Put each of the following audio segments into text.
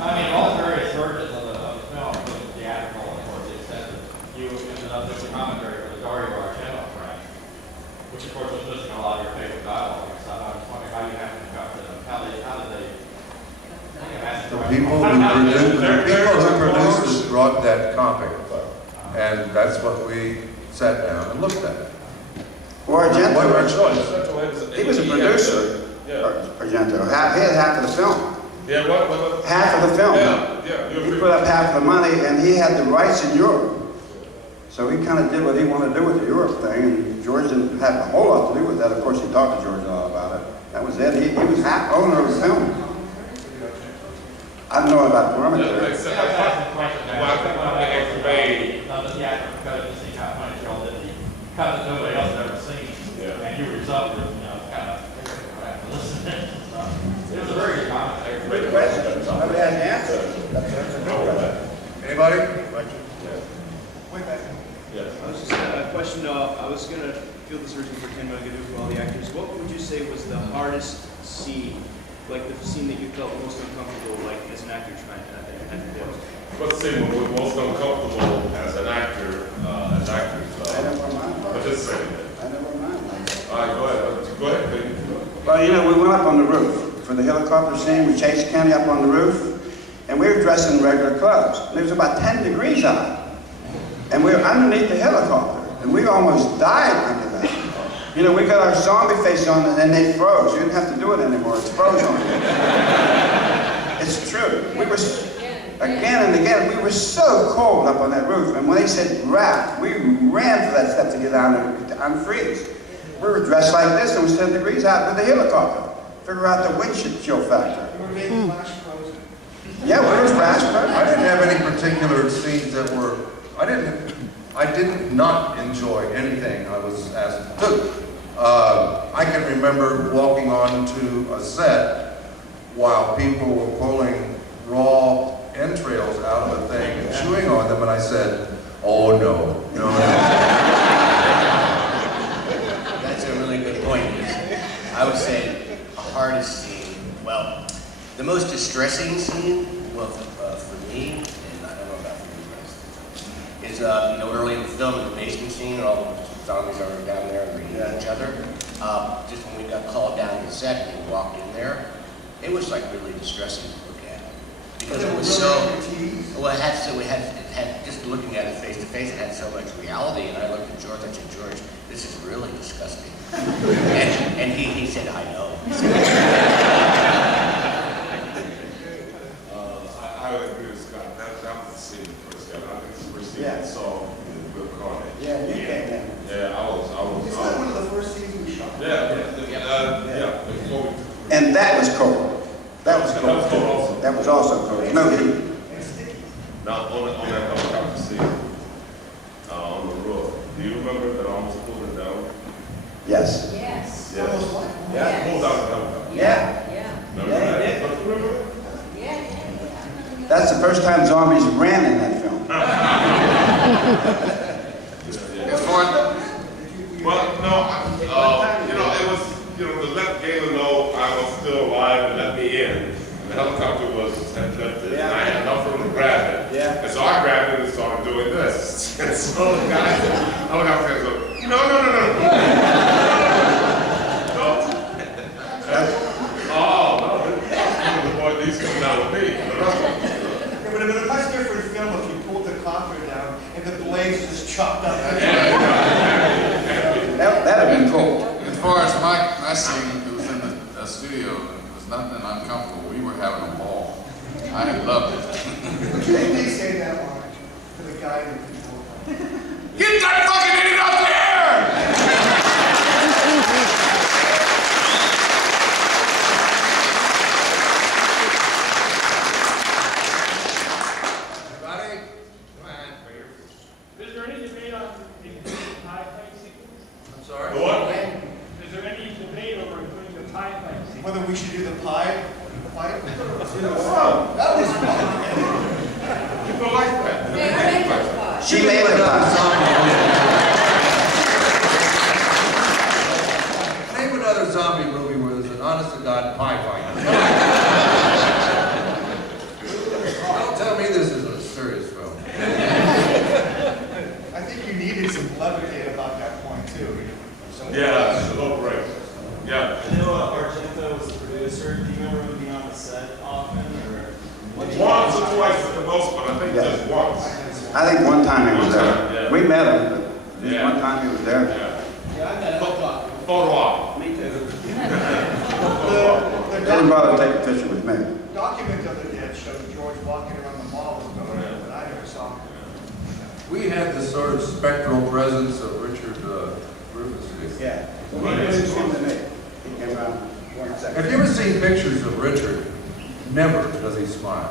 I mean, all various versions of the film, including theatrical, and of course, the extent that you ended up doing commentary for the Dario Argento track, which of course was missing a lot of your favorite dialogue and stuff. I was wondering how you happened to come to them. How did they? The people who produced this brought that comic, and that's what we sat down and looked at. Well, Argento, what our choice? he was a producer. Argento, he had half of the film. Yeah, what? Half of the film. Yeah. He put up half the money, and he had the rights in Europe. So he kind of did what he wanted to do with the Europe thing, and George didn't have a whole lot to do with that. Of course, he talked to George all about it. That was it. He was half owner of the film. I don't know about perimeter. I think cut that nobody else had ever seen, and you yourself were, kind of listening. It was a very good commentary. Great question. Nobody has an answer. That's a good question. Anybody? Way back. Yes. I was just a question. I was going to field this version for 10 minutes to do for all the actors. What would you say was the hardest scene, like the scene that you felt most uncomfortable, like as an actor trying to do? What scene was most uncomfortable as an actor, I never mind. participating in? I never mind. All right, go ahead, baby. Well, we went up on the roof for the helicopter scene. We chased Kenny up on the roof, and we were dressed in regular clothes. And it was about 10 degrees out, and we were underneath the helicopter, and we almost died under that. We got our zombie face on, and then they froze. You didn't have to do it anymore. It's froze on you. It's true. We were, again and again, we were so cold up on that roof, and when they said draft, we ran for that step to get down there to unfreeze. We were dressed like this, and it was 10 degrees out with the helicopter. Figure out the wind chill factor. You were making flash frozen. Yeah, we were flash frozen. I didn't have any particular scenes that were. I did not enjoy anything I was asked to do. I can remember walking onto a set while people were pulling raw entrails out of a thing and chewing on them, and I said, "Oh no, no." That's a really good point. I would say the hardest scene, well, the most distressing scene, well, for me, and I don't know about for you guys, is early in the film, in the basement scene, and all the zombies are down there and eating each other. Just when we got called down to the set and we walked in there, it was like really distressing to look at because it was so. Well, it had just looking at it face to face, it had so much reality, and I looked at George. I said, "George, this is really disgusting." and he said, "I know." I would agree with Scott. That was the scene first, Scott. I think it's the first scene I saw in Will Carney. Yeah, you came in. Yeah, I was. Is that one of the first scenes we shot? Yeah. Before we And that was cold. That was That was cold cold. also. That was also cold. No heat. And sticky. Now, on that helicopter scene, on the roof, do you remember that I almost pulled it down? Yes. Yes. Yes. Almost what? Yeah, pulled down the helicopter. Yeah. Remember Yeah, that? you Don't you remember? Yeah. That's the first time zombies ran in that film. As far as Well, no, it was, to let Galen know I was still alive and let me in. The helicopter had lifted, and I had enough room to grab it. Yeah. And so I grabbed it and started doing this. And so the guy said, helicopter goes, no. Don't. Oh, no, the boy, these coming out with me. The rest of them. It would have been a much different film if you pulled the copter down and the blades just chopped up. That'd have been cool. As far as my scene, it was in the studio. It was nothing uncomfortable. We were having a ball. I loved it. They may say that line to the guy in the control. Get that fucking idiot out there! Everybody, come on. Is there any debate on the tie fight sequence? I'm sorry. The what? Is there any debate over including the tie fight sequence? Whether we should do the pie fight? Oh, that was fun. People like that. She made it Name another zombie movie where there's an honest to God pie fight. most, but I think Yeah. just once. I think one time he was One time, there. yeah. We met him, but just Yeah. one time he was there. Yeah. Photo op. Me too. The Didn't bother to take a picture with me. document of the dead shows George walking around the mall with no one, but I never saw him. We had this sort of spectral presence of Richard Rufus. Yeah. He didn't seem to me. He came around one second. Have you ever seen pictures of Richard? Never does he smile.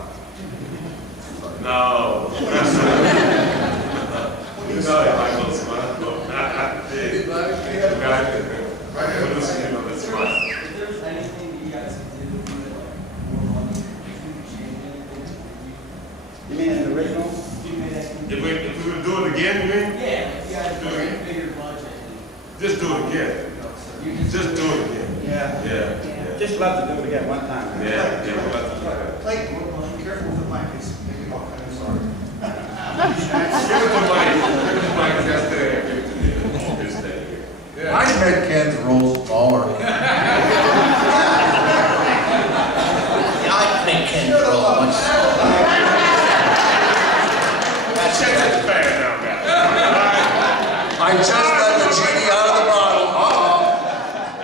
No. You know, I don't smile. If there's anything that you guys can do to make more money, change anything, You mean in the original? If we would do it again, you mean? yeah, if you guys do a bigger budget. Just do it again. Just do it again. Yeah. Yeah. Just love to do it again one time. Yeah. We'll have to try that. Clayton, be careful with the mic, it's making all kinds of sorry. Give it to Mike. Give it to Mike. That's there. Give it to me. Just stay here. I met Ken's roll smaller. I think Ken Roll much smaller. Check that fan now, guys. I just let the genie out of the bottle.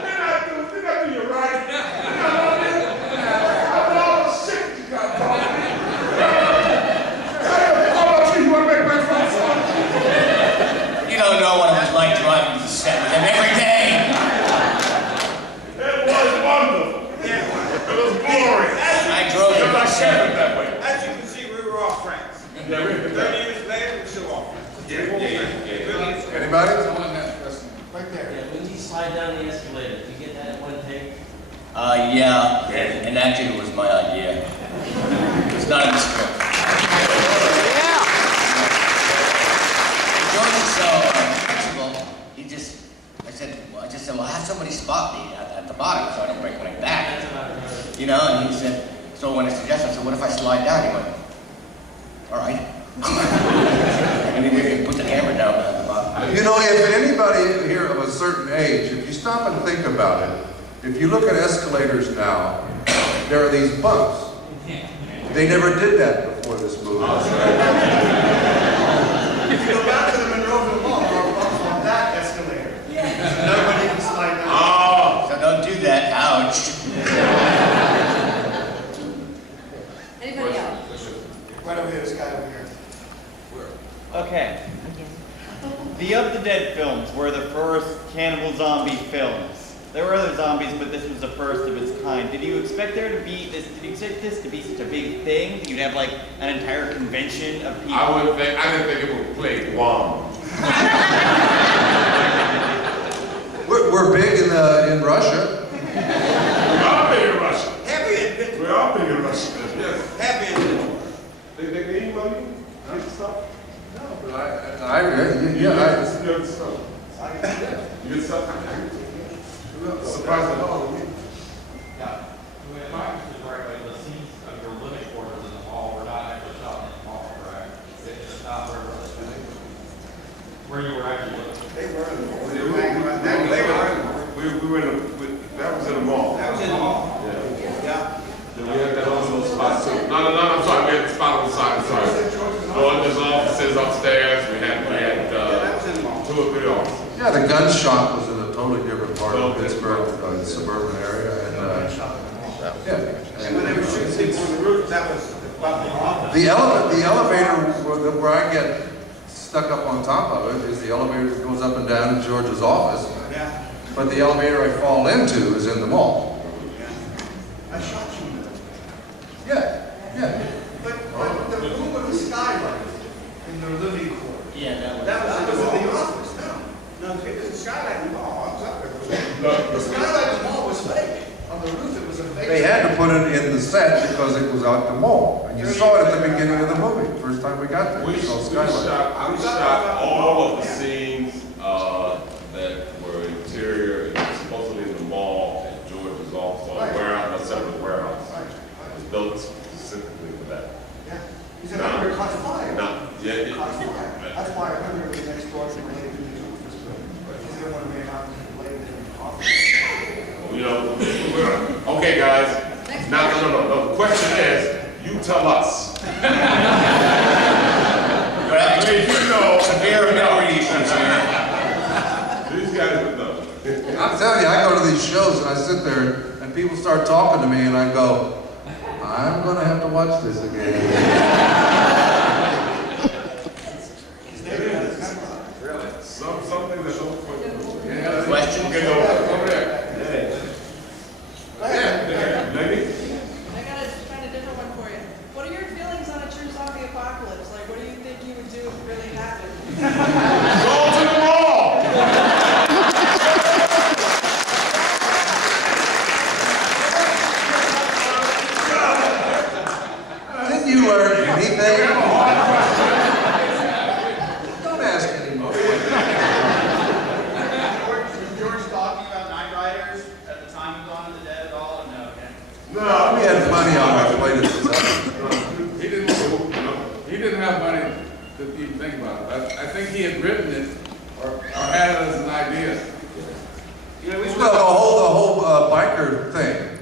Did I do you right? How all the shit you got talking? How about you? You want to make my friends fun? You don't know what it was like driving to the set with him every day. It was wonderful. It was glorious. I drove him to the I set. kept it that way. As you can see, we were all friends. Yeah, we 30 years later, we're still all friends. Anybody? Someone had a question. Right there. Yeah, when you slide down the escalator, did you get that in one take? Yeah, and actually it was my idea. It's not in the script. George is so flexible, I just said, well, have somebody spot me at the bottom so I don't break my back. You know, and he said, so when I suggested, I said, what if I slide down? He went, all right. And he put the camera down at the bottom. You know, if anybody here of a certain age, if you stop and think about it, if you look at escalators now, there are these bumps. They never did that before this movie. If you go back to the Monroeville Mall, there are bumps on that escalator. Nobody can slide down. Oh. So don't do that, ouch. Anybody else? Right over here, this guy over here. Okay. The Of the Dead films were the first cannibal zombie films. There were other zombies, but this was the first of its kind. Did you expect there to be this? Did you expect this to be such a big thing? That you'd have like an entire convention of people? I didn't think it would play Guam. We're big in Russia. We are big in Russia. Happy adventure. We are big in Russia. Yes. Happy adventure. They email you? Get the stuff? Yeah, You get the stuff. You get stuff? Surprised at all. Yeah, if I understood correctly, the scenes of your living quarters in the mall were not actually shot in the mall, correct? It's not where you were actually living. They were in the mall. They were in the mall. We were in that was in the mall. That was in the mall. Yeah. Yeah. Then we had that other little spot too. No, I'm sorry, we had the spot on the side, sorry. Lawyer's offices upstairs, we had That was in the mall. 2 or 3 offices. Yeah, the gun shop was in a totally different part of Pittsburgh, suburban area, and yeah. And when they were shooting people on the roof, that was about the office. The elevator where I get stuck up on top of it is the elevator that goes up and down in George's office. Yeah. But the elevator I fall into is in the mall. I shot you. Yeah. But the room with the skylight in their living quarters. Yeah, That was in the office, no. No, it was a skylight in the mall. I was up there. The skylight in the mall was fake. On the roof, it was a fake. They had to put it in the set because it was out the mall. And you saw it at the beginning of the movie, first time we got there. We It was called Skylight. shot all of the scenes that were interior, and supposedly in the mall, and George's office, or warehouse, a separate warehouse. It was built specifically for that. Yeah. He said, I'm gonna catch fire. No, yeah, Caught fire. That's why I remember it was next door to my neighbor's office. He didn't want to be out late in the office. you know, okay, guys. No. The question is, you tell us. But I mean, you know, severe memory issues here. These guys would know. I'm telling you, I go to these shows and I sit there and people start talking to me and I go, I'm gonna have to watch this again. Something that's over for you. Question? Okay, over there. Yeah, lady. I got a kind of different one for you. What are your feelings on a true zombie apocalypse? Like, what do you think you would do if it really happened? Go to the mall. Didn't you learn anything? Don't ask anymore. Was George talking about Night Riders at the time of Dawn of the Dead at all, or no? No, We had money on our plate at the time. He didn't have money to even think about it. I think he had written it or had it as an idea. Well, the whole biker thing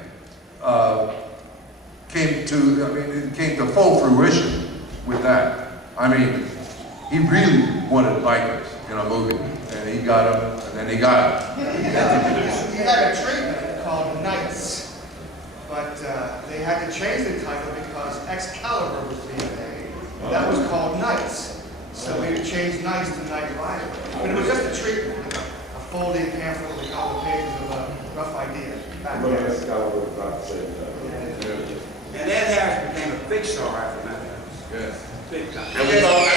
it came to full fruition with that. I mean, he really wanted bikers in a movie, and he got them, and then he got them. He had a treatment called Knights, but they had to change the title because Excalibur was being made. That was called Knights. So we had changed Knights to Knight Rider. But it was just a treatment, a folding pamphlet with a couple pages of a rough idea. Back But then. that's kind of about the same time. And Ed Harris became a big star after that. Yes. Big time. And we thought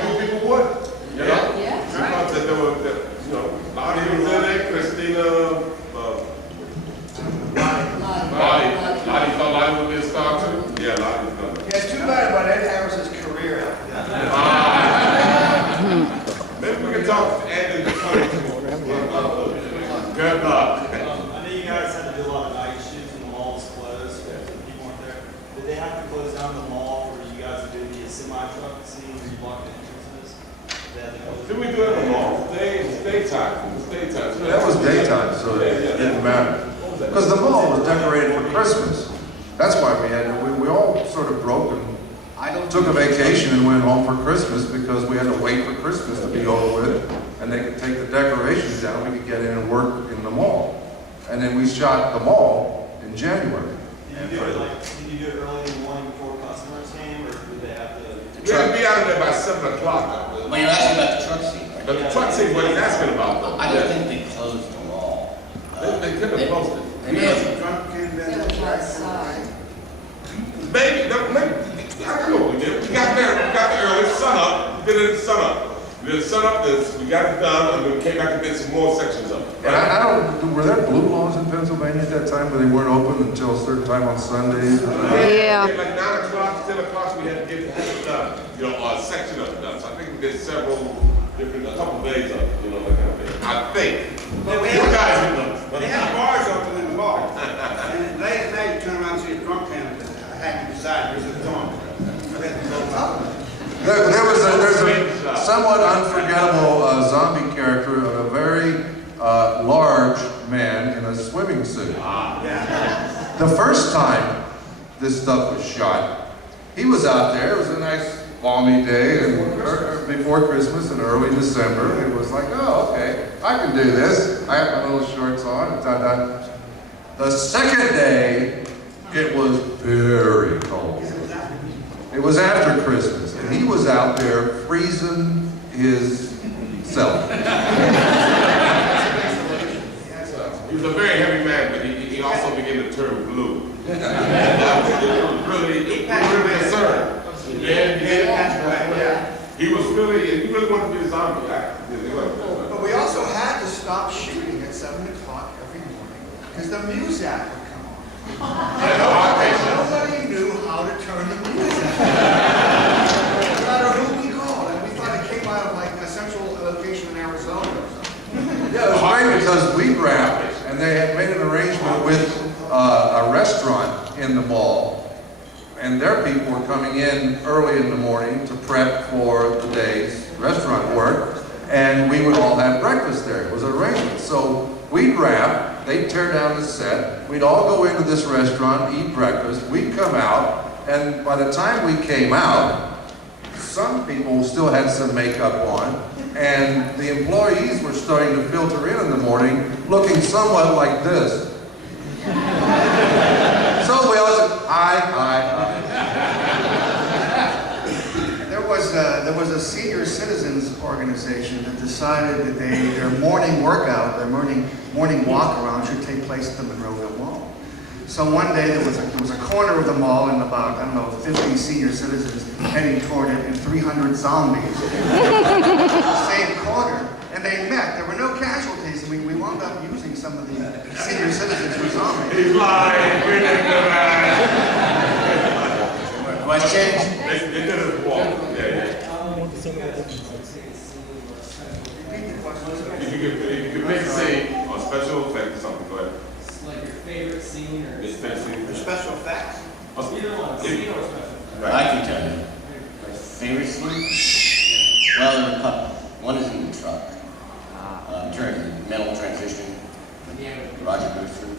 few people would, you know? Yeah. We thought that there were, you know, Lottie was in it, Christina, Lottie thought Lottie would be a star too? Yeah, Lottie was done. Yeah, it's too bad about Ed Harris's career after that. Maybe we can talk to Ed and the Good luck. I know you guys had to do a lot of night shoots and the mall was closed, so people weren't there. Did they have to close down the mall for you guys to do the semi-truck scene where you block the entrances? They had to close Did we do it in the mall? It was daytime. It was daytime. That was daytime, so it didn't matter. Because the mall was decorated for Christmas. That's why we all sort of broke and took a vacation and went home for Christmas because we had to wait for Christmas to be over with. And they could take the decorations down, we could get in and work in the mall. And then we shot the mall in January. Did you do it early in the morning before customers came, or did they have to? We had to be out of there by 7 o'clock. Well, you're asking about the truck scene, right? But the truck scene, what he's asking about though. I don't think they closed the mall. They could have closed it. They may have. Maybe, no, maybe, I don't know what we did. We got there early, sun up, we did it at sun up. We did sun up this, we got it done, and then we came back and did some more sections of it. And I don't, were there blue laws in Pennsylvania at that time where they weren't open until a certain time on Sundays? Yeah. Like 9 o'clock, 10 o'clock, we had to get it done, you know, a section of it done. So I think we did a couple days of it, you know, that kind of thing. I think. But we You had, guys would know. they had bars open in the bar. And late at night, you turn around and see a drunk can, I hadn't decided, there's a dawn. We had to close up. There's a somewhat unforgettable zombie character, a very large man in a swimming suit. Yeah. The first time this stuff was shot, he was out there. It was a nice balmy day and before Christmas in early December. It was like, oh, okay, I can do this. I have my little shorts on. The second day, it was very cold. It was after Christmas, and he was out there freezing his self. He was a very heavy man, but he also began to turn blue. That was really concerned. Yeah. He really wanted to be a zombie. But we also had to stop shooting at 7 o'clock every morning because the music would come on. Nobody knew how to turn the music on. No matter who we called, and we thought it came out of like a central location in Arizona or something. Yeah, it was great because we wrapped, and they had made an arrangement with a restaurant in the mall. And their people were coming in early in the morning to prep for the day's restaurant work, and we would all have breakfast there. It was an arrangement. So we'd wrap, they'd tear down the set, we'd all go into this restaurant, eat breakfast, we'd come out, And by the time we came out, some people still had some makeup on, and the employees were starting to filter in the morning looking somewhat like this. So we all said, hi, hi, hi. There was a senior citizens organization that decided that their morning workout, their morning walk around should take place at the Monroeville Mall. So one day there was a corner of the mall and about, I don't know, 50 senior citizens heading toward it and 300 zombies. Same corner. And they met. There were no casualties. We wound up using some of the senior citizens for zombies. He's lying. We're not gonna Questions? They did it walk. Yeah. You can make a scene or special effect or something. Go ahead. Like your favorite scene or It's fancy. The special effects? either one, scene or special. I can tell you. My favorite scene? Well, there were a couple. One is in the truck. During the mental transition, Roger goes through.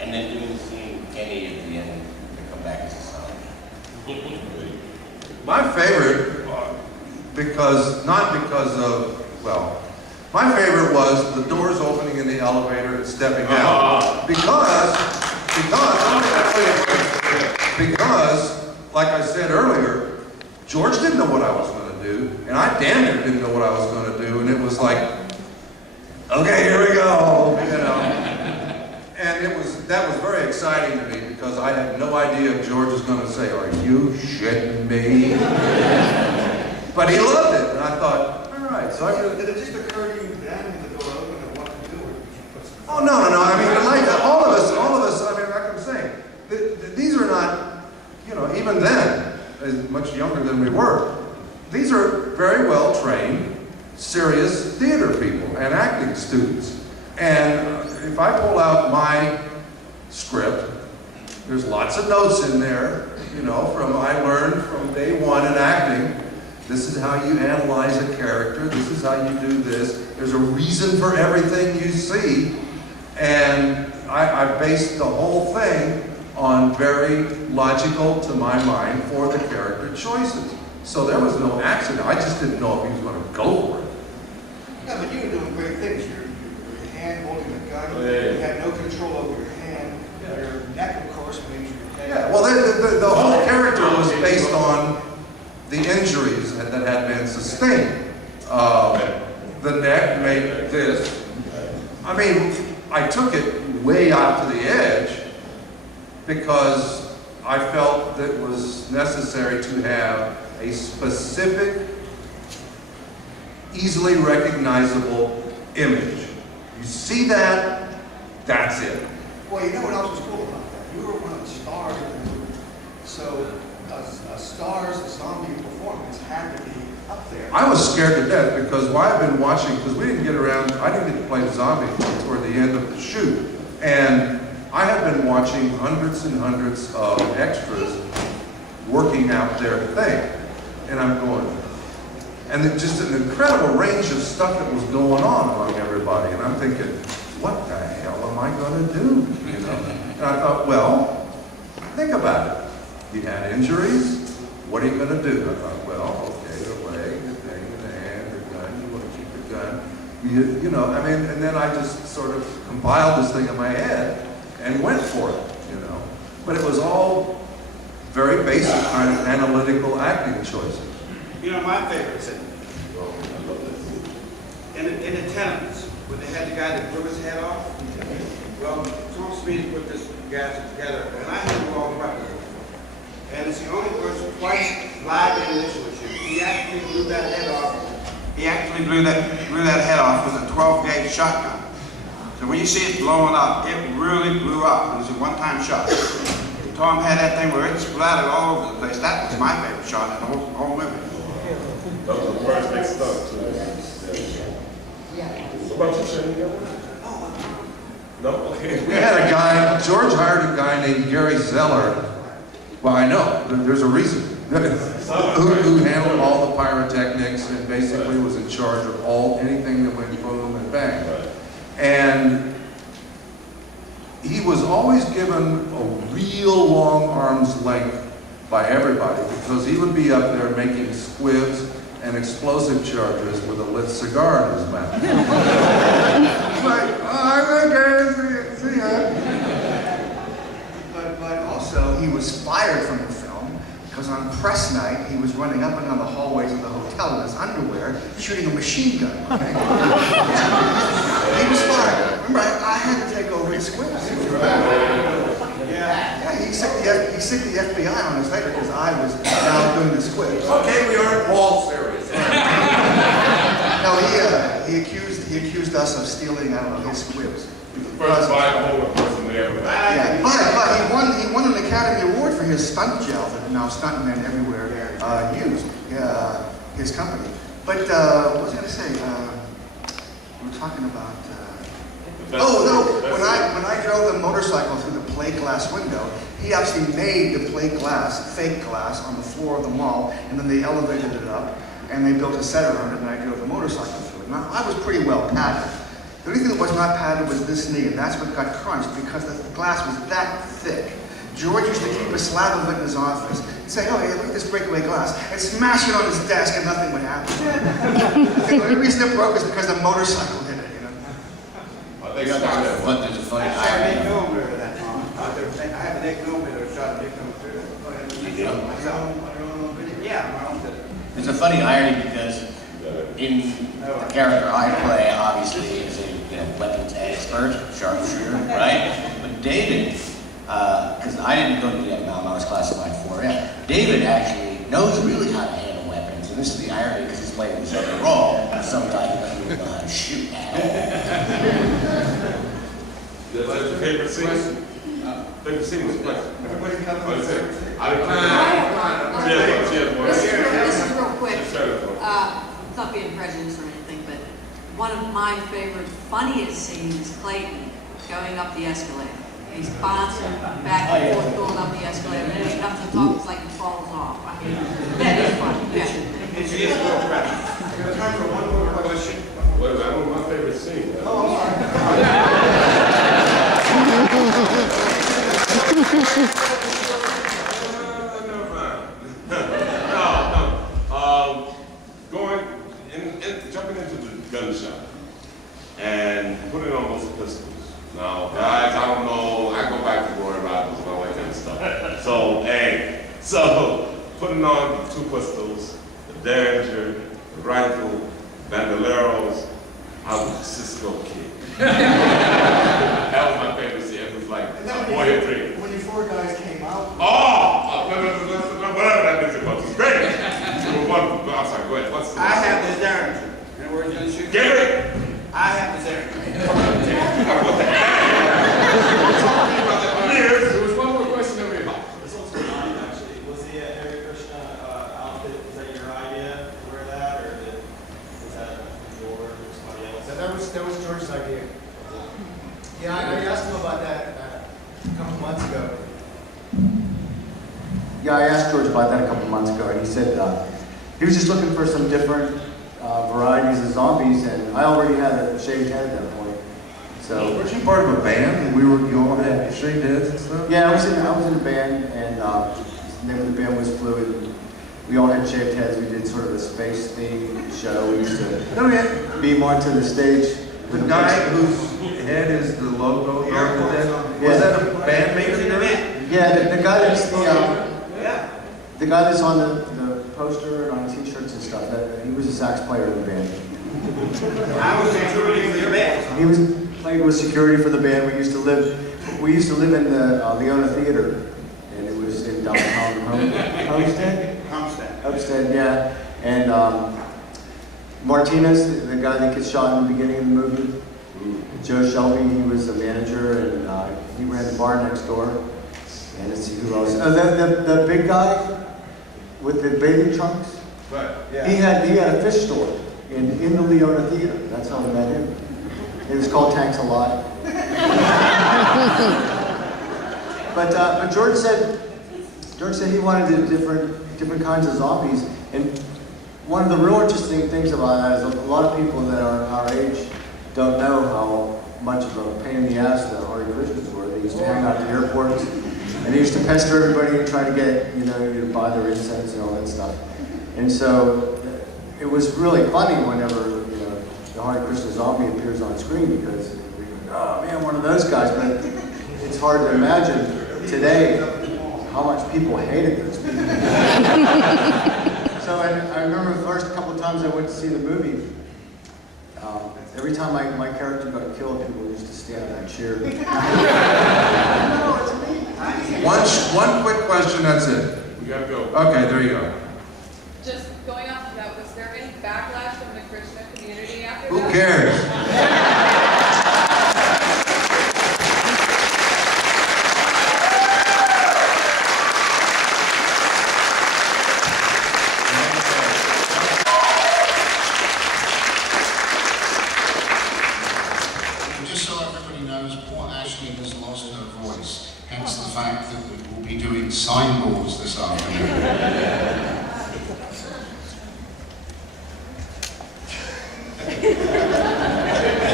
And then doing the scene with Kenny at the end to come back as a zombie. My favorite, my favorite was the doors opening in the elevator and stepping out. Because, like I said earlier, George didn't know what I was going to do, and I damn near didn't know what I was going to do, and it was like, okay, here we go, you know. And that was very exciting to me because I had no idea if George was going to say, "Are you shitting me?" But he loved it, and I thought, all right. So Did it just occur to you then with the door open and what to do? Or did you put some... oh no. I mean, like all of us. I mean, like I'm saying, these are not, you know, even then, as much younger than we were. These are very well trained, serious theater people and acting students. And if I pull out my script, there's lots of notes in there, you know, I learned from day one in acting. This is how you analyze a character. This is how you do this. There's a reason for everything you see. And I based the whole thing on very logical, to my mind, for the character choices. So there was no accident. I just didn't know if he was going to go for it. Yeah, but you were doing great things. Your hand holding the gun. Oh, yeah. You had no control over your hand. Your neck, of course, means your head. Yeah, well, the whole character was based on the injuries that had been sustained. The neck made this. I mean, I took it way out to the edge because I felt that it was necessary to have a specific, easily recognizable image. You see that, that's it. Well, you know what else was cool about that? You were one of the stars of the movie. So a star's zombie performance had to be up there. I was scared to death because I've been watching, because I didn't get to play the zombie toward the end of the shoot. And I have been watching hundreds and hundreds of extras working out their thing. And I'm going, and it's just an incredible range of stuff that was going on among everybody. And I'm thinking, what the hell am I going to do? You know? And I thought, well, think about it. You had injuries. What are you going to do? I thought, well, okay, the leg, the thing, the hand, the gun. You want to keep the gun. You know, I mean, and then I just sort of compiled this thing in my head and went for it, you know. But it was all very basic kind of analytical acting choices. You know, my favorite scene. In the tenements, when they had the guy that blew his head off. Well, Tom Savini put this guys together, and I had all the weapons. And it's the only person twice live ammunition was used. He actually blew that head off. He actually blew that head off with a 12-gauge shotgun. So when you see it blowing up, it really blew up. It was a one-time shot. Tom had that thing where it splattered all over the place. That was my favorite shot in the whole movie. Those are the words they stuck to. What about you, Sharon? No? Okay. We had a guy, George hired a guy named Gary Zeller. Well, I know, there's a reason. who handled all the pyrotechnics and basically was in charge of anything that went boom and bang. And he was always given a real long arm's length by everybody, because he would be up there making squibs and explosive charges with a lit cigar in his mouth. It's like, oh, see ya. But also, he was fired from the film because on press night, he was running up and down the hallways of the hotel in his underwear, shooting a machine gun. Okay? He was fired. Remember, I had to take over his squibs. Yeah, he sick the FBI on us later because I was now doing the squibs. Okay, we aren't all serious. No, he accused us of stealing, I don't know, his squibs. First bipolar person they ever had. Yeah, but he won an Academy Award for his stunt gel that now stuntmen everywhere use. His company. But what was I going to say? We were talking about. When I drove the motorcycle through the plate glass window, he actually made the plate glass, fake glass, on the floor of the mall, and then they elevated it up, and they built a set around it, and I drove the motorcycle through it. Now, I was pretty well padded. The only thing that was not padded was this knee, and that's what got crunched, because the glass was that thick. George used to keep a slab of it in his office and say, oh, yeah, look at this breakaway glass, and smash it on his desk, and nothing would happen. The only reason it broke is because the motorcycle hit it, you know? There's a funny I have an 8 irony. millimeter of that, Tom. I have an 8 millimeter shot of Dick coming through that. You do? Yeah, my own video. There's a funny irony because in the character I play, obviously, is a weapons expert, sharpshooter, right? But David, because I didn't go to the I was classified Foree. David actually knows really how to handle weapons, and this is the irony because he's playing this other role, some guy who doesn't really know how to shoot at all. That's your favorite scene? Favorite scene was what? Everybody come What is it? I This is real quick. Sure. Not being prejudiced or anything, but one of my favorite, funniest scenes is Clayton going up the escalator. He's bouncing back and forth going up the escalator, and then he comes to talk, it's like he falls off. I mean, that is funny, yeah. It is a little pressure. We have time for one more question. Well, that was my favorite scene. Oh, Never mind. Jumping into the gun shop and putting on those pistols. Now, guys, I don't know. I go back to Roy Rogers and all that kind of stuff. So putting on the 2 pistols, the Derringer, the rifle, bandoleros. I was a Cisco kid. That was my favorite scene. It was like a boy of 3. When you 4 guys came out. Whatever that music was. It's great. I'm sorry, go ahead. What's the I have the Derringer. And we're going to shoot. Give it! I have the Derringer. There was one more question over here. This one's for Ryan, actually. Was the Hare Krishna outfit, was that your idea to wear that, or was that your or somebody else? That was George's idea. Yeah, I asked him about that a couple months ago. Yeah, I asked George about that a couple months ago, and he said he was just looking for some different varieties of zombies, and I already had a shaved head at that point. So, Weren't you part of a band? You all had shaved heads and stuff? yeah, I was in a band, and the name of the band was Fluid. And we all had shaved heads. We did sort of a space themed show. We used to beam onto the stage. The guy whose head is the logo on the dead, was that a bandmate of yours? Yeah, the guy that's the guy that's on the poster and on t-shirts and stuff. He was a sax player in the band. I was security for your band. He was playing with security for the band. We used to live in the Leona Theater, and it was in downtown Homestead, yeah. And Martinez, the guy that gets shot in the beginning of the movie, Joe Shelby, he was a manager, and he ran the bar next door. And let's see who else. The big guy with the bathing trunks. Right. Yeah. He had a fish store in the Leona Theater. That's how I met him. It was called Tanks a Lot. But George said he wanted different kinds of zombies. And one of the real interesting things about that is a lot of people that are our age don't know how much of a pain in the ass the Hare Krishnas were. They used to hang out at the airports. And they used to pester everybody and try to get, you to buy their incense and all that stuff. And so it was really funny whenever, the Hare Krishna zombie appears on screen because we go, oh man, one of those guys. But it's hard to imagine today how much people hated those people. So I remember the first couple of times I went to see the movie, every time my character got killed, people used to stand up and cheer. No, it's me. One quick question, that's it. We gotta go. Okay, there you go. Just going off of that, was there any backlash from the Krishna community after Who that? cares? Just so everybody knows, poor Ashley has lost her voice, hence the fact that we will be doing signboards this afternoon.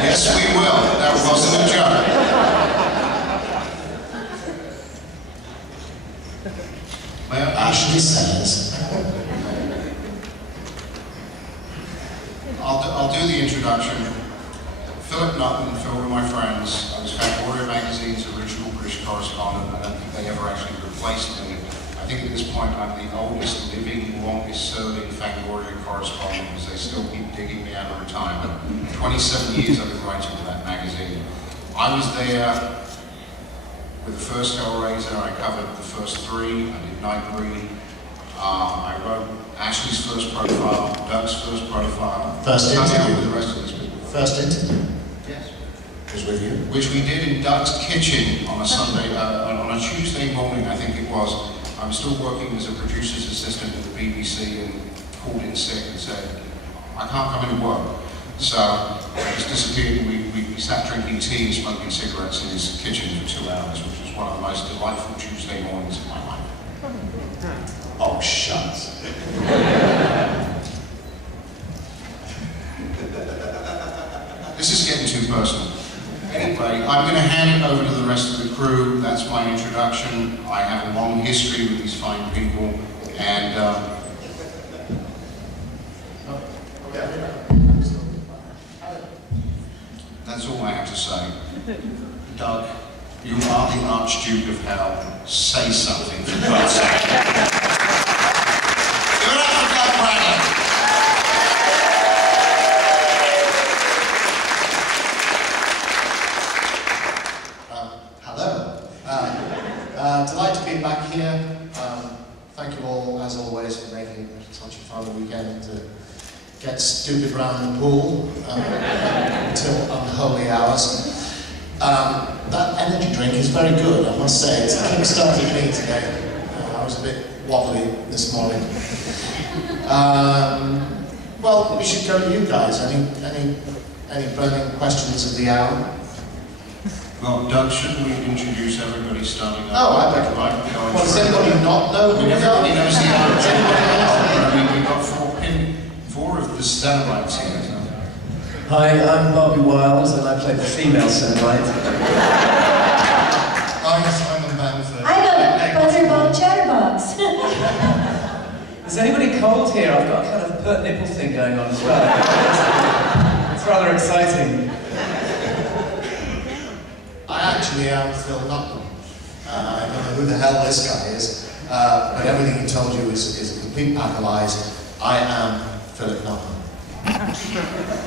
Yes, we will. That wasn't a joke. Well, Ashley says, I'll do the introduction. Philip Nutten, Phil were my friends. I was Fangoria Magazine's original British correspondent. I don't think they ever actually replaced me. I think at this point I'm the oldest living, longest serving Fangoria correspondent because they still keep digging me out of retirement. 27 years I've been writing for that magazine. I was there with the first Hellraiser. I covered the first 3. I did Nightbreed. I wrote Ashley's first profile, Doug's first profile. First interview. With the rest of these people. First interview? Yes. Was with you? Which we did in Doug's kitchen on a Sunday, on a Tuesday morning, I think it was. I was still working as a producer's assistant at the BBC and called in sick and said, I can't come into work. So I just disappeared and we sat drinking tea and smoking cigarettes in his kitchen for 2 hours, which was one of the most delightful Tuesday mornings of my life. Oh, shucks. This is getting too personal. Anyway, I'm going to hand it over to the rest of the crew. That's my introduction. I have a long history with these fine people, and that's all I have to say. Doug, you are the Archduke of Hell. Say something, for God's sake. Give it up for Doug Bradley. Hello. Delighted to be back here. Thank you all, as always, for making such a fun weekend to get stupid round the pool until unholy hours. That energy drink is very good, I must say. It's kick-started me today. I was a bit wobbly this morning. Well, we should go to you guys. Any burning questions of the hour? Well, Doug, shouldn't we introduce everybody starting up? Oh, I beg your pardon. Well, does anybody not know who we are? Everybody knows the hour. Does anybody else? I mean, we've got four of the Cenorites here. Hi, I'm Bobby Wiles and I play the female Cenobite. I'm Simon Bamford. I'm a butterball chatterbox. Is anybody cold here? I've got a kind of pert nipple thing going on as well. It's rather exciting. I actually am Phil Nutten. I don't know who the hell this guy is, but everything he told you is a complete pack of lies. I am Philip Nutten.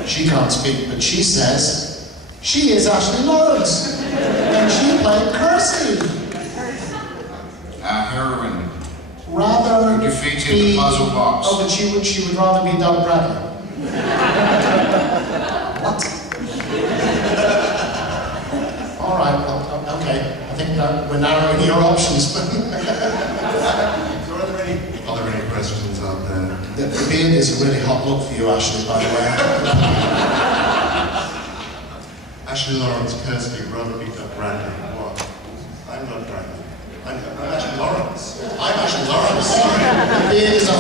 She can't speak, but she says she is Ashley Lawrence, and she played Kirsty. Our heroine. Rather who defeated the puzzle box. Oh, but she would rather be Doug Bradley. What? All right, well, okay. I think we're narrowing your options. So are there any questions out there? The beard is a really hot look for you, Ashley, by the way. Ashley Lawrence, Kirsty, rather be Doug Bradley. What? I'm Doug Bradley. I'm Ashley Lawrence. I'm Ashley Lawrence. The beard is a